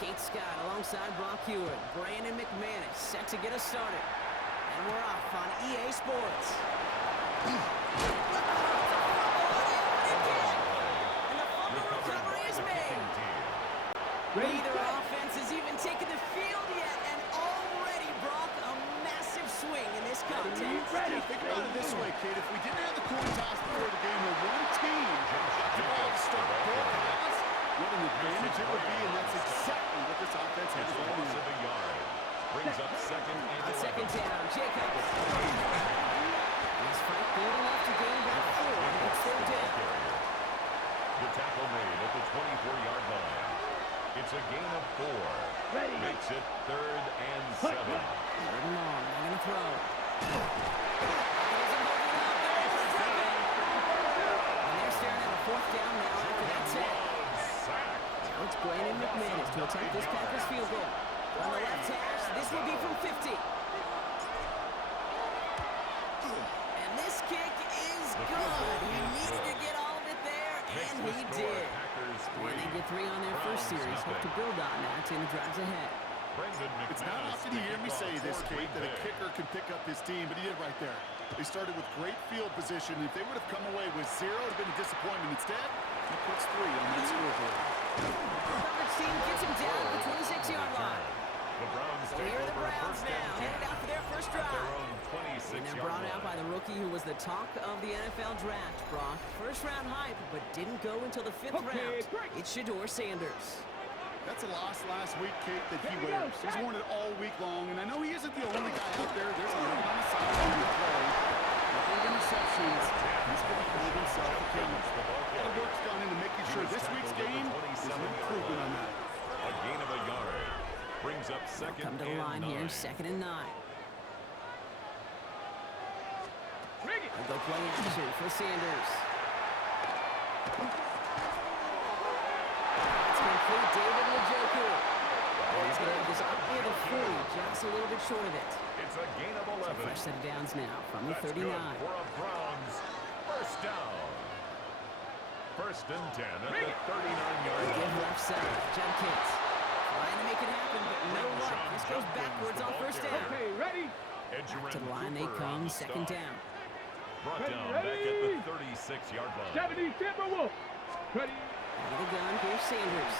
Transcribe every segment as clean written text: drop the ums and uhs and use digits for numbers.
Kate Scott alongside Brock Hewitt. Brandon McManus set to get us started. And we're off on EA Sports. And the fumble recovery is made. Neither offense has even taken the field yet, and already, Brock, a massive swing in this contest. Think about it this way, Kate. If we didn't have the coin toss before the game, where one team got the ball to start both halves, what an advantage it would be, and that's exactly what this offense has to do. Brings up second and On second down, Jacobs. He's Frank building up to gain back 4. It's third down. The tackle made at the 24-yard line. It's a gain of 4. Makes it third and 7. Third and long. They're going to throw. And they're staring at a fourth down now after that sack. Now it's Brandon McManus to attempt this Packers field goal. On the left hash, this will be from 50. And this kick is good. He needed to get all of it there, and he did. And they get 3 on their first series. Hope to build on that in the drives ahead. It's not often you hear me say this, Kate, that a kicker can pick up his team, but he did right there. They started with great field position. If they would have come away with 0, it would have been a disappointment. Instead, he puts 3 on that scoreboard. The coverage team gets him down at the 26-yard line. The Browns So here are the Browns now, headed out for their first drive. And they're brought out by the rookie who was the talk of the NFL draft, Brock. First-round hype, but didn't go until the 5th round. It's Shedeur Sanders. That's a loss last week, Kate, that he wears. He's worn it all week long, and I know he isn't the only guy out there. There's a lot on the sideline to play. With 3 interceptions, he's going to hold himself accountable. A lot of work's gone into making sure this week's game is an improvement on that. A gain of a yard. Brings up second Come to the line and 9. here, 2nd and 9. They'll go play action for Sanders. It's complete David Njoku. And he's going to have this up near the 40, just a little bit short of it. It's a gain of 11. So fresh set of downs now from the That's 39. good for a Browns first down. First and 10 at the 39-yard They give line. left side, Judkins. Trying to make it happen, but no luck. This goes backwards on first down. Back To the line they come, 2nd down. Brought down back at the 36-yard line. 70 Timberwolves. Ready. Out of the gun, here's Sanders.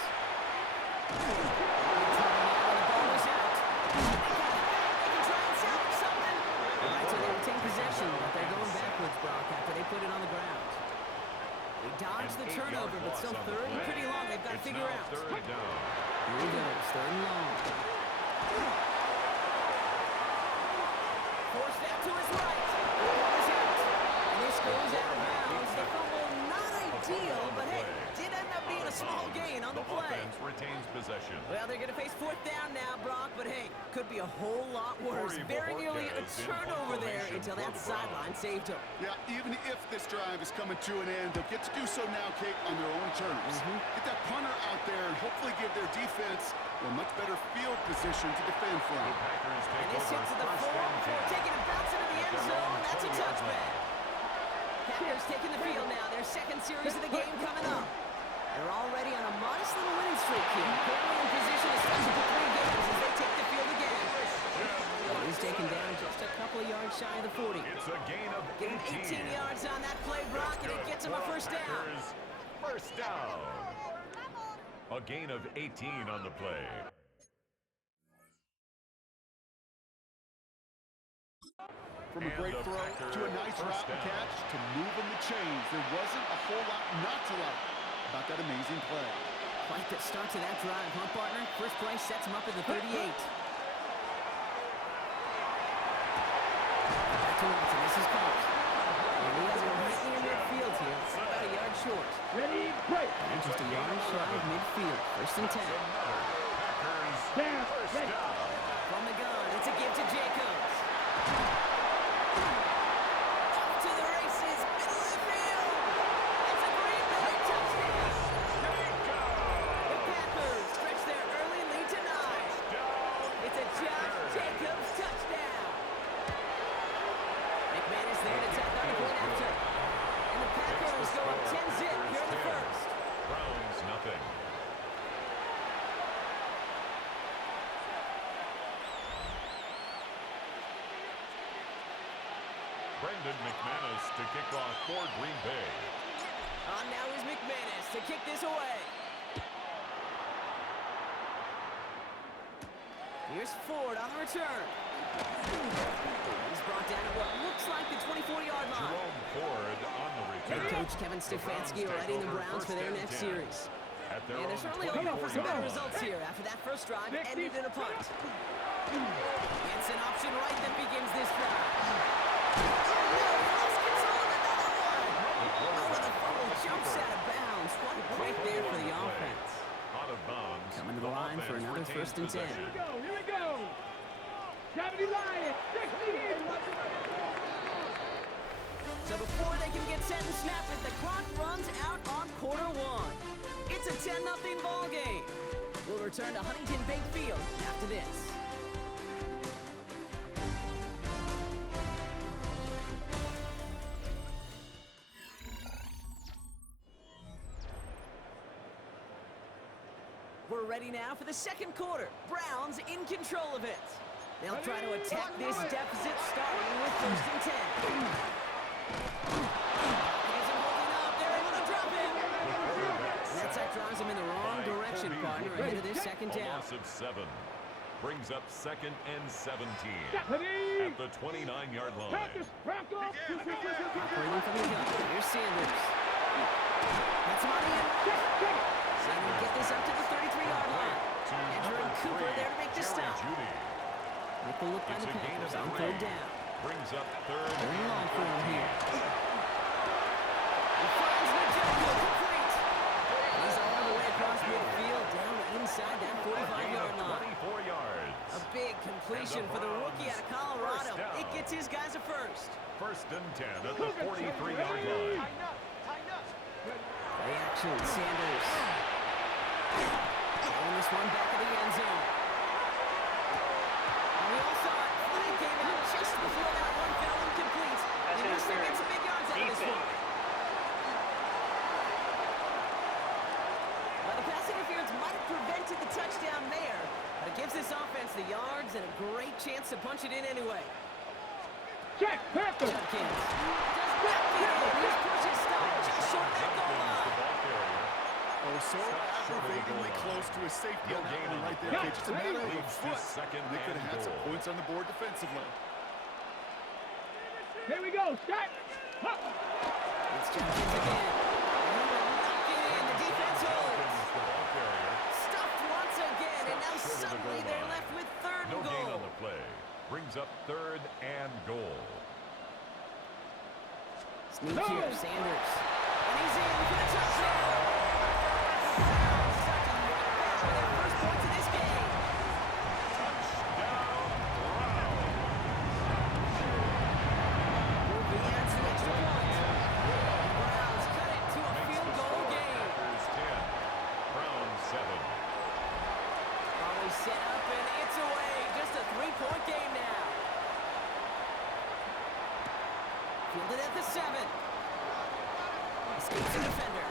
The ball is out. They can try and salvage something. All right, so they retain possession, but they're going backwards, Brock, after they put it on the ground. They dodge the turnover, but still third and pretty long. They've got to figure out. Third down. Here he goes, 3rd and long. Forced out to his right. The ball is out. And this goes out of bounds. The fumble, not ideal, but hey, did end up being a small gain on the play. Offense retains possession. Well, they're going to face 4th down now, Brock, but hey, could be a whole lot worse. Very nearly a turnover there until that sideline saved him. Yeah, even if this drive is coming to an end, they'll get to do so now, Kate, on their own terms. Get that punter out there and hopefully give their defense a much better field position to defend from. The Packers And take this over hits to the first 4 and before 10. taking a bounce into the end zone. That's a touchback. Packers taking the field now. Their 2nd series of the game coming up. They're already on a modest little winning streak here. Currently in position to start for 3 games as they take the field again. He's taken down just a couple of yards shy of the 40. It's a gain of Get him 18 yards on that play, Brock, and it gets him a first down. Packers, first down. A gain of 18 on the play. From a great throw to a nice route and catch to moving the chains. There wasn't a whole lot not to like about that amazing play. Quite the start to that drive, huh, partner? First play sets him up at the 38. Back to Watson. This is Coach. And he has it right near midfield here. About a yard short. Ready, break. And just a yard shy of midfield. First and 10. Packers, Down, first ready. down. From the gun, it's a give to Jacobs. Off to the races, middle of the field. It's a Green Bay touchdown. The Packers stretch their early lead to 9. It's a Josh Jacobs touchdown. McManus there to tack on the point after. And the Packers go up 10-zip here in the first. Browns, nothing. Brendan McManus to kick off for Green Bay. On now is McManus to kick this away. Here's Ford on the return. He's brought down at what looks like the 24-yard line. Jerome Ford on the Head return. coach Kevin Stefanski readying the Browns for their next series. At their And they're own certainly hoping for some 24-yard better line. results here after that first drive ended in a punt. It's an option right that begins this drive. Oh, no, he lost control of another one. Oh, and the fumble jumps out of bounds. What a break there for the offense. Out of bounds. Coming to the line for offense another retains 1st and 10. possession. Here we go. 70 Lions, 60. So before they can get set and snap it, the clock runs out on quarter one. It's a 10-0 ball game. We'll return to Huntington Bank Field after this. We're ready now for the second quarter. Browns in control of it. They'll try to attack this deficit starting with 1st and 10. Isn't holding up. They're able to drop it. That sack drives him in the wrong direction, partner, ahead of this second A down. loss of 7. Brings up 2nd and 17. Stephanie. At the 29-yard line. Practice. Operating from the gun. Here's Sanders. That's money in. And we'll get this up to the 33-yard line. Andrew and Cooper there to make the Jerry stop. Jeudy. Make the look by It's the a gain Packers of on 3. 3rd down. Brings up 3rd Third and long and for him 13. here. He finds Njoku complete. He's all the way across midfield, down inside that A gain 45-yard of line. 24 yards. A big completion for the rookie out of Colorado. First down. It gets his guys a first. 1st and 10 at the 43-yard line. Play action, Sanders. Throwing this one back of the end zone. And we all saw it. Flag came out just before that one fell incomplete. He must have get some big yards out of this one. Well, the pass interference might have prevented the touchdown there, but it gives this offense the yards and a great chance to punch it in anyway. Check. Packers. Judkins does not get in. His push is stopped just short of that goal Judkins, the line. ball carrier. Oh, so aggravatingly close to a safety on that one right there. Okay, just a matter of a Leads to foot. 2nd They could and have had some goal. points on the board defensively. Here we go. Start. It's Judkins again. And he will not get in. The defense holds. Judkins, the ball carrier. Stuffed once again, and now Stopped short of the suddenly goal they're line. left with 3rd No and gain goal. on the play. Brings up 3rd and goal. Sneak here, Sanders. And he's in for the touchdown. The Browns start to look back for their first points of this game. Touchdown, Browns. He adds the extra point. The Browns cut it to a Makes field the goal score. game. Packers 10. Browns 7. Always set up, and it's away. Just a 3-point game now. Fielded at the 7. Escapes the defender.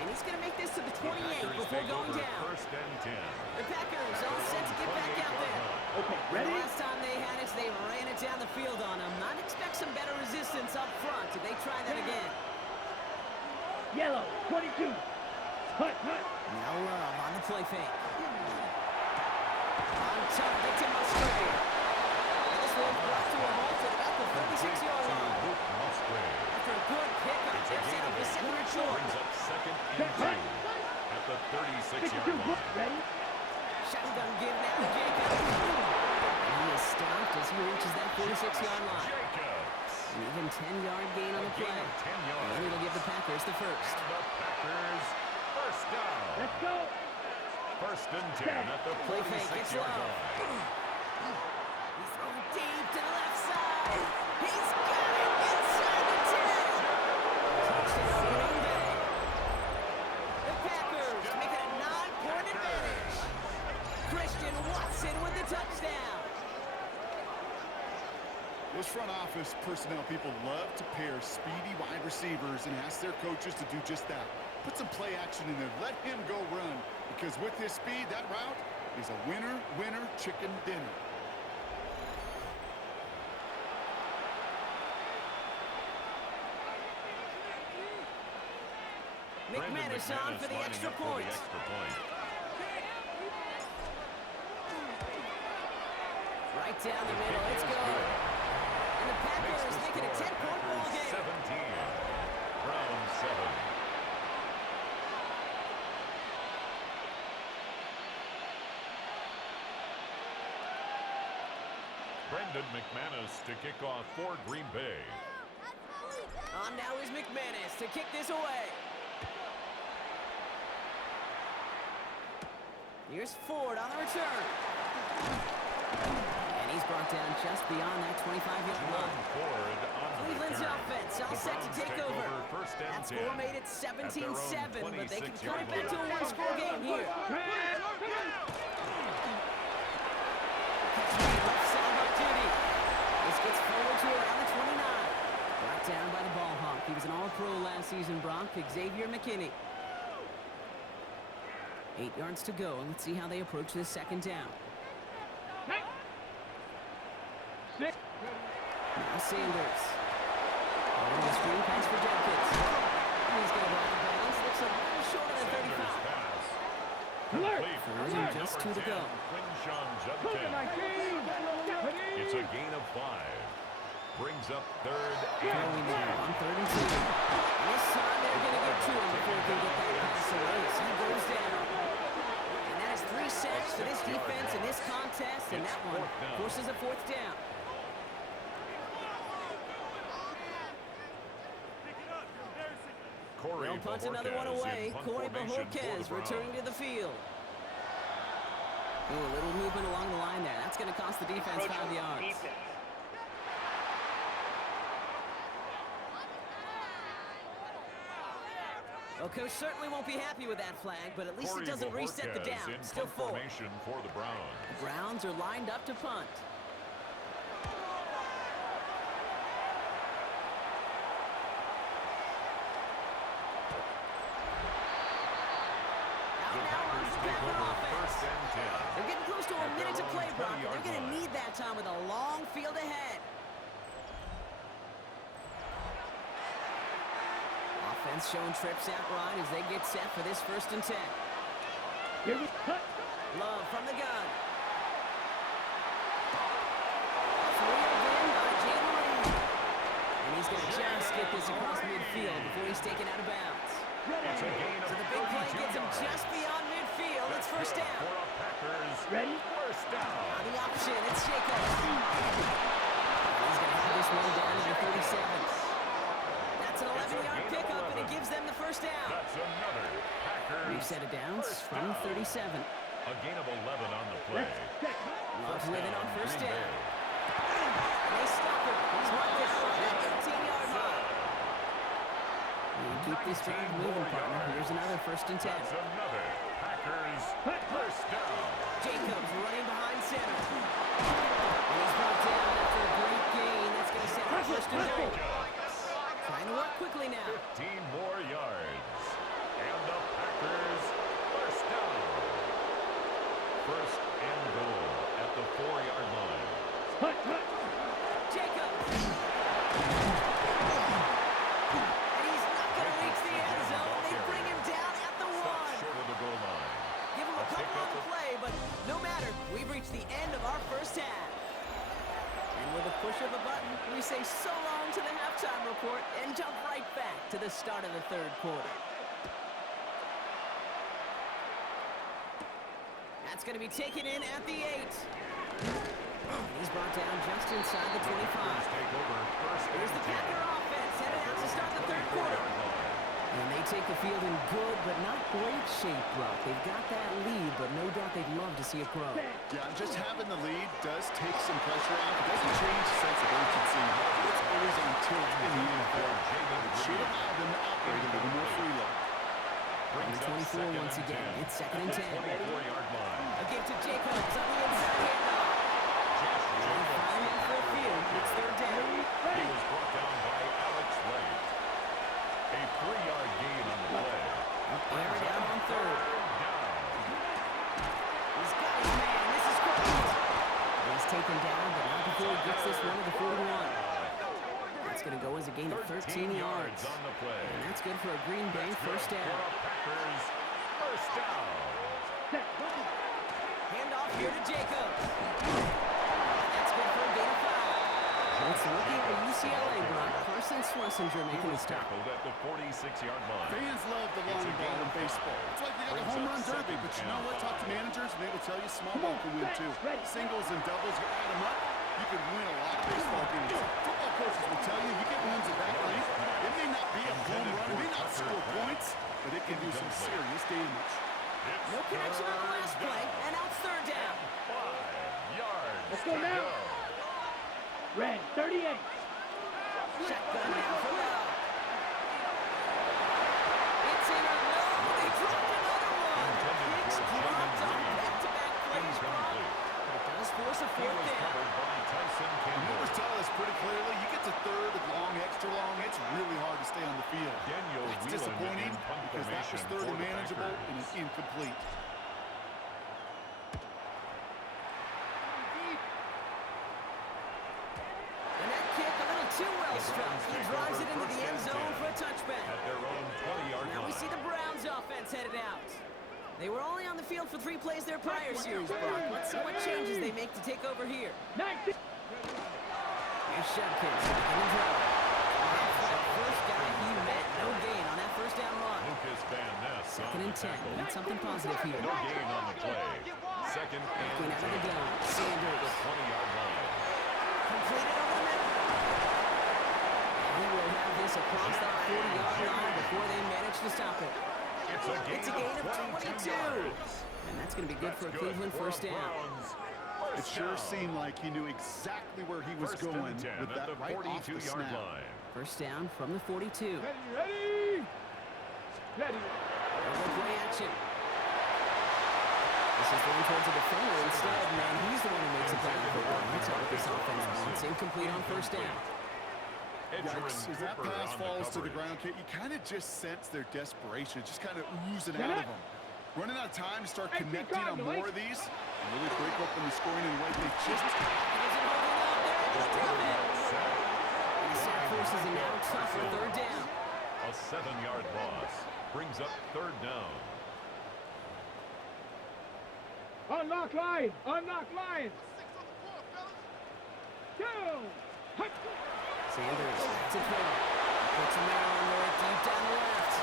And he's going to make this to the 28 Packers before take going over down. 1st and 10. The Packers all set to get back out there. Okay, The ready? last time they had it, they ran it down the field on them. I'd expect some better resistance up front if they try that again. Yellow, 22. Hut. Now Love on the play fake. On target to Musgrave. And this one brought to a halt at about the 36-yard line. Luke Musgrave. After a good pickup, It's a they're gain set up of with 8. 7 short. Brings up 2nd and 2 at the 36-yard line. Ready? Shotgun give now to Jacobs. And he is stopped as he reaches that 46-yard line. Jacobs. An even 10-yard gain on the Gain play. of 10 And yards. it'll give the Packers the first. And the Packers first down. Let's go. 1st and 10 at the Play fake, it's 46-yard Love. line. He's throwing deep to the left side. He's got it inside the 10. Touchdown, Green Bay. The Packers make it a 9-point advantage. Christian Watson with the touchdown. Those front office personnel people love to pair speedy wide receivers and ask their coaches to do just that. Put some play action in there. Let him go run. Because with his speed, that route is a winner, chicken dinner. finish on for the extra point. Right down the middle, it's good. And the Packers make it a 10-point ball game. 17. Brown 7. Brendan McManus to kick off for Green Bay. On now is McManus to kick this away. Here's Ford on the return. And he's brought down just beyond that 25-yard line. Ford on the Cleveland's return. offense all The set to Browns take over. First and That 10. score made it At their own 17-7, but they can cut it 26-yard back to a line. one-score game here. Left side off duty. This gets forward to around the 29. Brought down by the ball hawk. He was an all-pro last season, Brock. Xavier McKinney. 8 yards to go, and let's see how they approach this second down. Six. Now Sanders. Over the screen pass for Jenkins. He's going to run the bounds. Looks a little shorter than 35. Pass. Alert. Complete. Third and just 2 to go. Quinshawn Cover Judkins. 19. It's a gain of 5. Brings up third Going and now on 3rd and 2. This time they're going to get to him before he can get that pass away. So he goes down. And that is 3 sacks for this defense in this contest, and that one forces a 4th down. Corey They'll punt another one Bojorquez away. in punt Corey formation for the Bojorquez returning to the field. Ooh, a little movement along the line there. That's going to cost the defense 5 yards. Well, coach certainly won't be happy with that flag, but at least Corey it doesn't reset the Bojorquez down. in Still punt 4. formation for the Browns. The Browns are lined up to punt. Out The now Packers runs the take Packer over offense. first and 10. They're getting close to a At their minute to own play, Brock. 20-yard They're going to line. need that time with a long field ahead. Offense showing trips out right as they get set for this 1st and 10. Here we cut. Love from the gun. Reeled in by Jalen Reed. And he's going to just get this across midfield before he's taken out of bounds. It's a gain of So the big play 32 gets him yards. just beyond midfield. It's That's 1st good down. for a Packers Ready? first down. On the option, it's Jacobs. He's going to have this one down to the 37. That's an 11-yard pickup, and it gives them the 1st down. That's another Packers Reset of downs first from down. 37. A gain of 11 on the play. Love with it on 1st Green down. Bay. And they stop him. He's marked down on that 18-yard line. And keep this drive moving, partner. Here's another 1st and 10. That's another Packers first down. Jacobs running behind center. And he's brought down after a great gain. That's going to set up 1st and goal. Trying to work quickly now. 15 more yards. And the Packers first down. First and goal at the 4-yard line. Jacobs. And he's not going to reach the end zone. They bring him down at the Stop 1. short of the goal line. Give him a couple on the play, but no matter. We've reached the end of our 1st half. And with a push of a button, we say so long to the halftime report and jump right back to the start of the 3rd quarter. That's going to be taken in at the 8. And he's brought down just inside the 25. Take over first Here's and the 10. Packer offense headed out to start the 3rd quarter. And they take the field in good but not great shape, Brock. They've got that lead, but no doubt they'd love to see it grow. Yeah, and just having the lead does take some pressure off. It doesn't change the sense of urgency. It's always on tilt in the NFL. It should allow them to operate a little more freely. On the 24 once again. It's 2nd and 10. 24-yard line. A give to Jacobs on the inside handoff. And firing in for a field. It's 3rd down. He was brought down by Alex Wright. A 3-yard gain on the play. Air it out on 3rd. Down. He's got his man. This is great. He's taken down, but not before he gets this one to the 41. That's That's going to go as a gain of 13 yards. on the play. And that's good for a Green Bay That's first good down. for a Packers first down. Set. Run. Handoff here to Jacobs. That's good for a gain of 5. It's looking for UCLA, Brock. Carson Schlesinger He making was his stop. tackled at the 46-yard line. Fans love the long It's a ball gain in of baseball. 5. It's like they got the Brings home up run derby, second but you and know what? Talk to 5. managers, and they will tell you small ball can win too. Singles and doubles, you add them up, you can win a lot of baseball games. Football coaches will tell you, you get wins at that length. It may not be a home run, it may not score points, but it can do some serious damage. No connection on the last play, and now it's third down. 5 yards Let's go to now. Red. 38. Shotgun now for Love. It's in a low. They dropped another one. Hicks dropped on back-to-back plays, Brock. But it does force a He fourth was down. covered by Tyson The Campbell. numbers tell us pretty clearly, you get to third and long, extra long, it's really hard to stay on the field. Daniel That's Whelan disappointing in punt because that was formation third for and the manageable Packers. and it's incomplete. And that kick a little too well struck. He drives it into the end zone for a touchback. At their own 20-yard Now we line. see the Browns offense headed out. They were only on the field for 3 plays their prior series, Brock. Let's see what changes they make to take over here. 19. Here's Shedkins in the drive. That's that first guy he met. No gain on that first down run. Lucas Van Ness on Second the and 10. tackle. That's something positive here. No gain on the play. Second Backing and out of the 10. gun. At the Sanders 20-yard line. completed over the middle. He will have this across that 40-yard line before they manage to stop it. It's a gain of 22. yards. And that's going to be good That's for a Cleveland for a first down. Browns It first sure down. seemed like he knew exactly where he was First and going 10 with at that the right off the 42-yard snap. line. First down from the 42. Ready. Ready. Double play action. This is going towards a defender instead, man. He's the one who makes a play on football. That's all this offense wants. Incomplete on first down. Yikes, as that pass falls to the ground, Kate, you kind of just sense their desperation. It's just kind of oozing out of them. Running out of time to start connecting on more of these and really break open the scoring in a way they just... Isn't holding up. There it is. Drop it. And the sack forces it now tougher third down. A 7-yard loss brings up third down. Unlock line. Unlock line. Go. Sanders to throw. Puts him there on the deep down the left.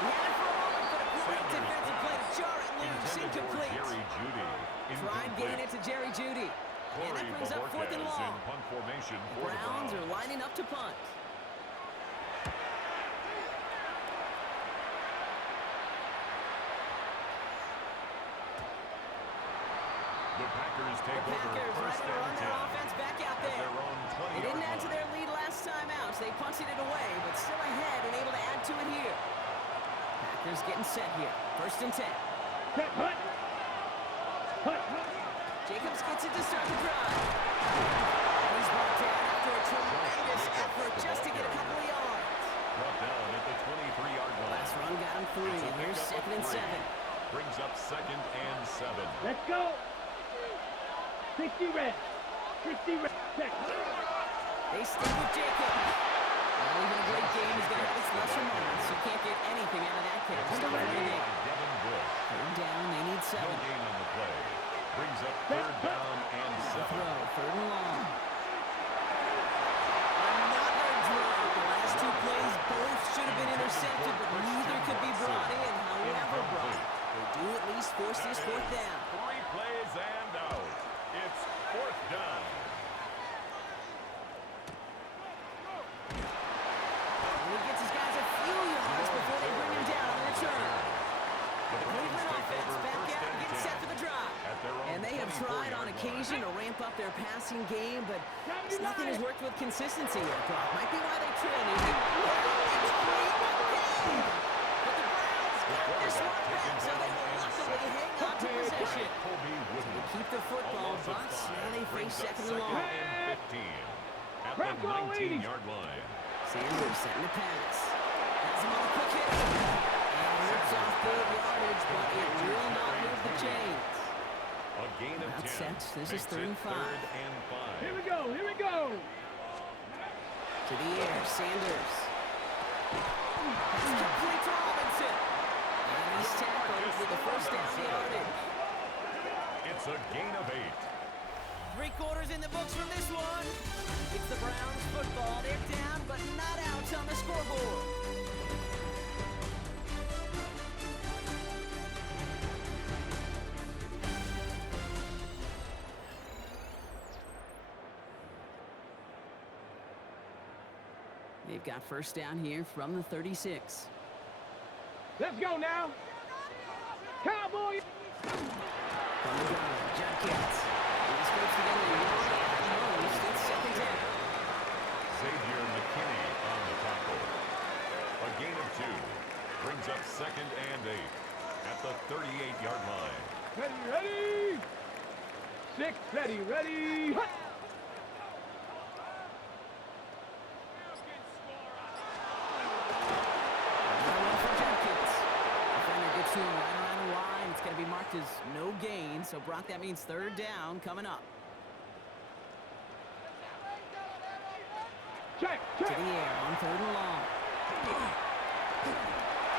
He had it for a moment, but a great defensive play to jar it loose. Intended for Incomplete. Jerry Jeudy. Tried getting it to Jerry Jeudy. And that brings up fourth and long. in punt formation for the Browns are lining up to punt. The Packers take The over Packers first ready to run and their 10 offense back out at there. their own They 20-yard didn't add to line. their lead last time out, so they punted it away, but still ahead and able to add to it here. Packers getting set here. First and 10. Set. Hunt. Hunt. Jacobs gets it to start the drive. And he's brought down after a tremendous effort just to get a couple of yards. Brought down at the 23-yard line. Last run got him 3, It's a and here's pickup second of and 7. 3. Brings up second and 7. Let's go. 60 red. 60 red. Set. They stick with Jacobs. Well, even a great game is going to have its lesser moments. You can't get anything out of that kick. It's not a By game. Devin Bush. Third down, they need No 7. gain on the play. Brings up third down and 7. Throw, third and long. Another drop. The last 2 plays both should have been intercepted, but neither could be brought in. However, Brock, they do at least force this fourth down. 3 plays and out. It's fourth down. And he gets his guys a few yards before they bring him down on the return. The Browns Cleveland take offense over back first out and and getting 10 set for the drive. at their own And they have tried on 24-yard occasion to ramp up their passing game, but nothing has worked with consistency yet, Brock. Might be why they trail Navy. It's great again! But the Browns got this one back, so they will luckily hang on to possession. Kobe They Woodman. keep the football, A loss of but 5 now they face brings up second and long. and 15 at the Bronco leading. 19-yard line. Sanders setting the pass. Has him on a quick hit. And rips off good yardage, but it will not move the chains. A gain of That's 10. set. This is makes third it and 5. third and 5. Here we go. Here we go. To the air, Sanders. It's complete to Robinson. And he's tackled with the first down yardage. It's a gain of 8. 3 quarters in the books from this one. It's the Browns football. They're down, but not out on the scoreboard. They've got first down here from the 36. Let's go now. Cowboy. From the gun, Judkins. He scrapes together the yard at most. It's second down. Xavier McKinney on the tackle. A gain of 2 brings up second and 8 at the 38-yard line. Ready. 6, ready. Hut. One for Judkins. Defender gets to him right around the line. It's going to be marked as no gain. So, Brock, that means third down coming up. Check. To the air on third and long.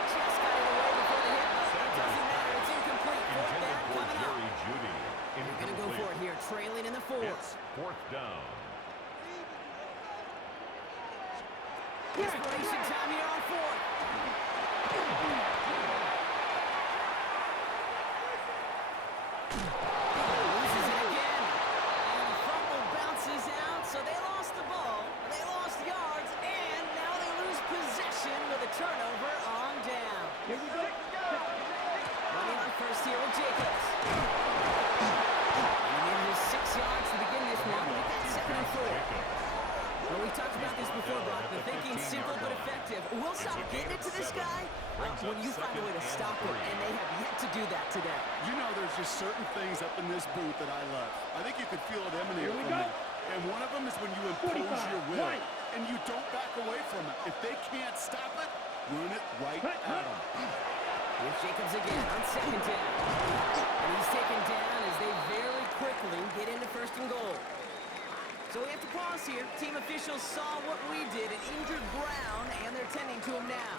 Just got it away before the hit, but it doesn't matter. It's incomplete. Fourth Intended down for coming up. Jerry Jeudy. They're going to go for it here, trailing in the fourth. It's fourth down. Desperation time here on fourth. Loses it again. And the fumble bounces out, so they lost the ball. They lost yards, and now they lose possession with a turnover on down. Here we go. Running on first here with Jacobs. And he needed his 6 yards to begin this one. We've got second and 4. Well, we've talked about this before, Brock. The thinking's simple but effective. We'll stop getting it to this guy when you find a way to stop him, and they have yet to do that today. You know, there's just certain things up in this booth that I love. I think you could feel it emanate Here we from go. me. And one of them is when you impose 45, your will, right. and you don't back away from it. If they can't stop it, run it right Cut, at cut. them. Here's Jacobs again on second down. And he's taken down as they very quickly get into first and goal. So we have to pause here. Team officials saw what we did, an injured Brown, and they're tending to him now.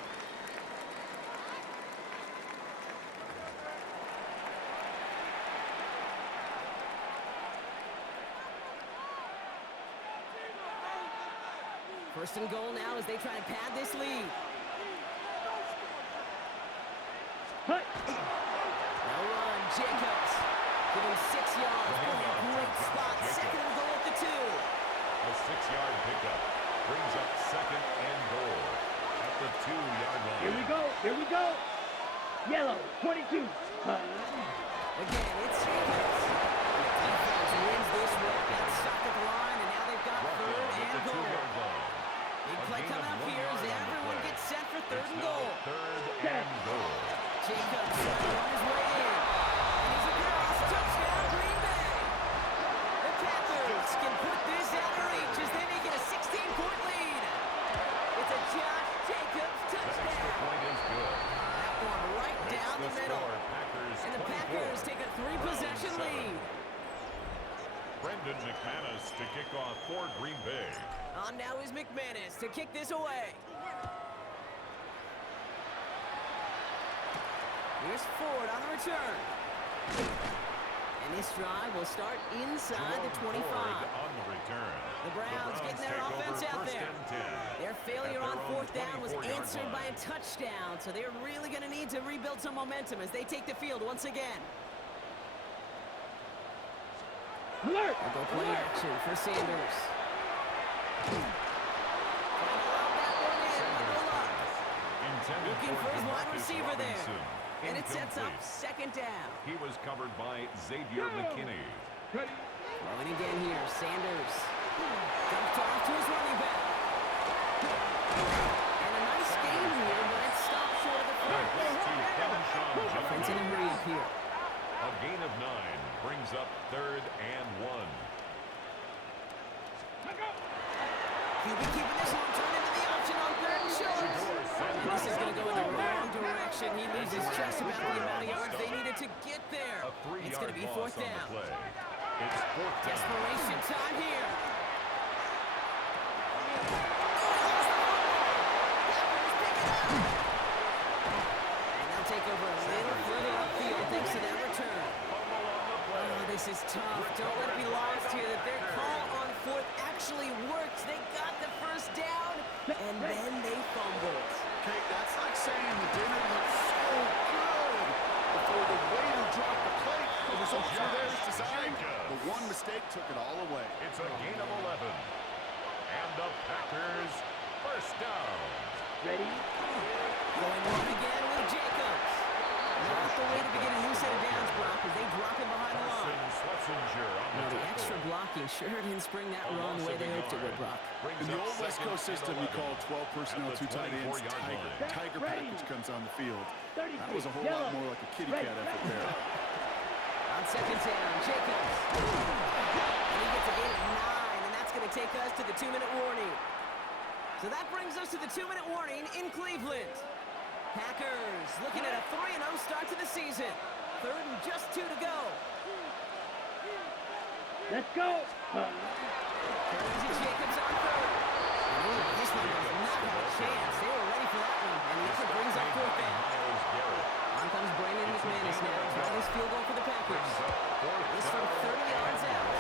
First and goal now as they try to pad this lead. Hut. No run, Jacobs. Give him 6 yards. Boy, a great spot. Second and goal at the 2. A 6-yard pickup brings up second and goal at the 2-yard line. Here we go. Yellow, 22. Again, it's Jacobs. The defense wins this one. Got stuck at the line, and now they've got third Roughing at and the goal. 2-yard line. Big A play gain coming of up 1 here as yard on the everyone play. gets set for third It's and now goal. third and goal. Jacobs trying to run his way in. And he's across. Touchdown, Green Bay. The Packers can put this out of reach as they make it a 16-point lead. It's a Josh Jacobs That extra touchdown. point is good. That one right Makes down the middle. score Packers And the 24, Packers take a 3-possession Browns 7. lead. Brendan McManus to kick off for Green Bay. On now is McManus to kick this away. Here's Ford on the return. And this drive will start inside the Jerome 25. Ford on the return. The Browns getting their take over offense out first there. and 10. Their failure At on their own fourth down was 24-yard answered by line. a touchdown, so they're really going to need to rebuild some momentum as they take the field once again. Alert. They'll go play action for Sanders. Trying to lob that one in, but no luck. Intended Looking for his wide Demarcus receiver there. Robinson. And it sets up Incomplete. second down. He was covered by Xavier McKinney. Ready. Throwing again here, Sanders. Dumped off to his running back. And a nice game here, but it stopped short of the front. To Kelshawn Offense in a Jefferson. hurry up here. A gain of 9 brings up third and 1. He'll be keeping this one turned into the option on third and short. And this is going to go in the wrong direction. He loses just about the amount of yards they needed to get there. A 3-yard It's going to be loss fourth on down. the play. It's fourth down. Desperation time here. Oh, And they'll take over a little further upfield thanks to that return. Oh, this is tough. Don't let it be lost here that their call on fourth actually worked. They got the first down, and then they fumbled. Kate, that's like saying the dinner looks so good before the waiter dropped the plate. The results were there as designed. The one mistake took it all away. It's a gain of 11. And the Packers first down. Ready? Going long again with Jacobs. Not the way to begin a new set of downs, Brock, as they drop him behind the line. Carson Schlesinger on Now, the tackle. extra blocking sure didn't spring that run the way they hoped it would, Brock. Brings In the up old West second Coast and system, we 11 call 12 personnel, at the 2 tight ends, 24-yard Tiger. line. Tiger Ready. package comes on the field. 33, That was a whole yellow. lot more like a kitty Ready, cat effort ready. there. On second down, Jacobs. And he gets a gain of 9, and that's going to take us to the 2-minute warning. So that brings us to the 2-minute warning in Cleveland. Packers looking at a 3-0 start to the season. 3rd and just 2 to go. Let's go. Carries it, Jacobs on 3rd. And this one does not have a chance. They were ready for that one. And he also brings up 4th down. Myles Garrett. On comes Brandon McManus now. Try this field goal for the Packers. Brings up fourth This from down 30 yards and out.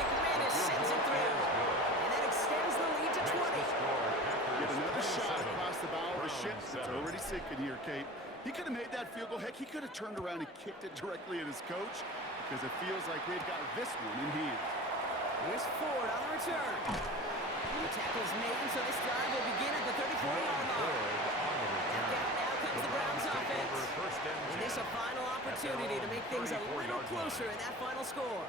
McManus sends it through. And that extends the lead to 20. Get another shot across the bow of the ship. Browns It's 7. already sinking here, Kate. He could have made that field goal. Heck, he could have turned around and kicked it directly at his coach because it feels like they've got this one in hand. Here's Ford on the return. The tackle's made, so this drive will begin at the 34-yard line. Now comes the Browns offense. And this a final opportunity to make things a little closer in that final score.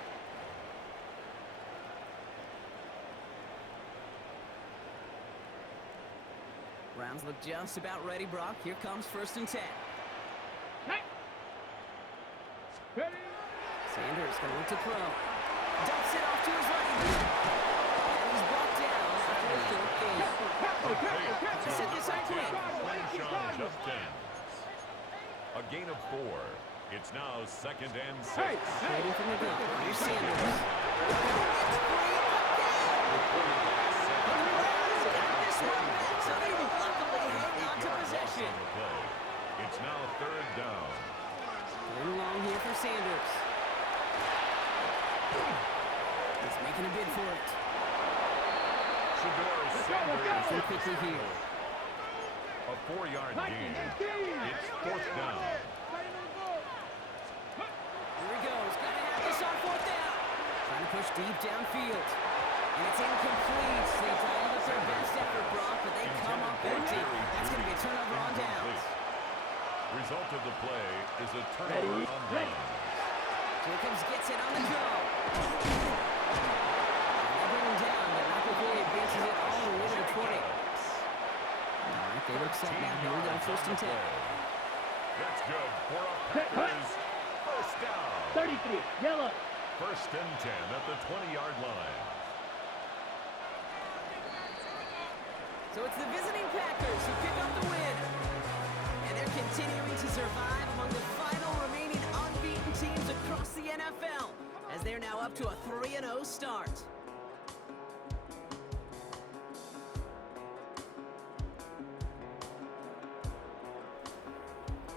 Browns look just about ready, Brock. Here comes 1st and 10. Hey. Ready? Sanders going to look to throw. Dumps it off to his running back. And he's brought down after a 4th gain. To set this up quick. Quinshon Judkins. A gain of 4. It's now 2nd and 6. Waiting from the gun. Here's Sanders. It's free again. And the Browns got this one back, so they will luckily hang on to possession. On the play. It's now 3rd down. Third and long here for Sanders. He's making a bid for it. Shedeur go. Sanders. Pretty quickly here. A 4-yard gain. It's 4th down. Here he goes. Got to have this on 4th down. Trying to push deep downfield. And it's incomplete. They dialed up their best effort, Brock, but they come up empty. That's going to be a turnover on downs. Result of the play is a turnover on downs. Jacobs gets it on the throw. They bring him down, but not before he advances it all the way to the 20. All right, they look set now. Here we go, 1st and 10. That's good for a Packers first down. 33, yellow. 1st and 10 at the 20-yard line. So it's the visiting Packers who pick up the win. And they're continuing to survive among the final remaining unbeaten teams across the NFL as they're now up to a 3-0 start.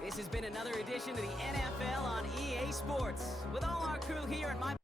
This has been another edition of the NFL on EA Sports. With all our crew here at my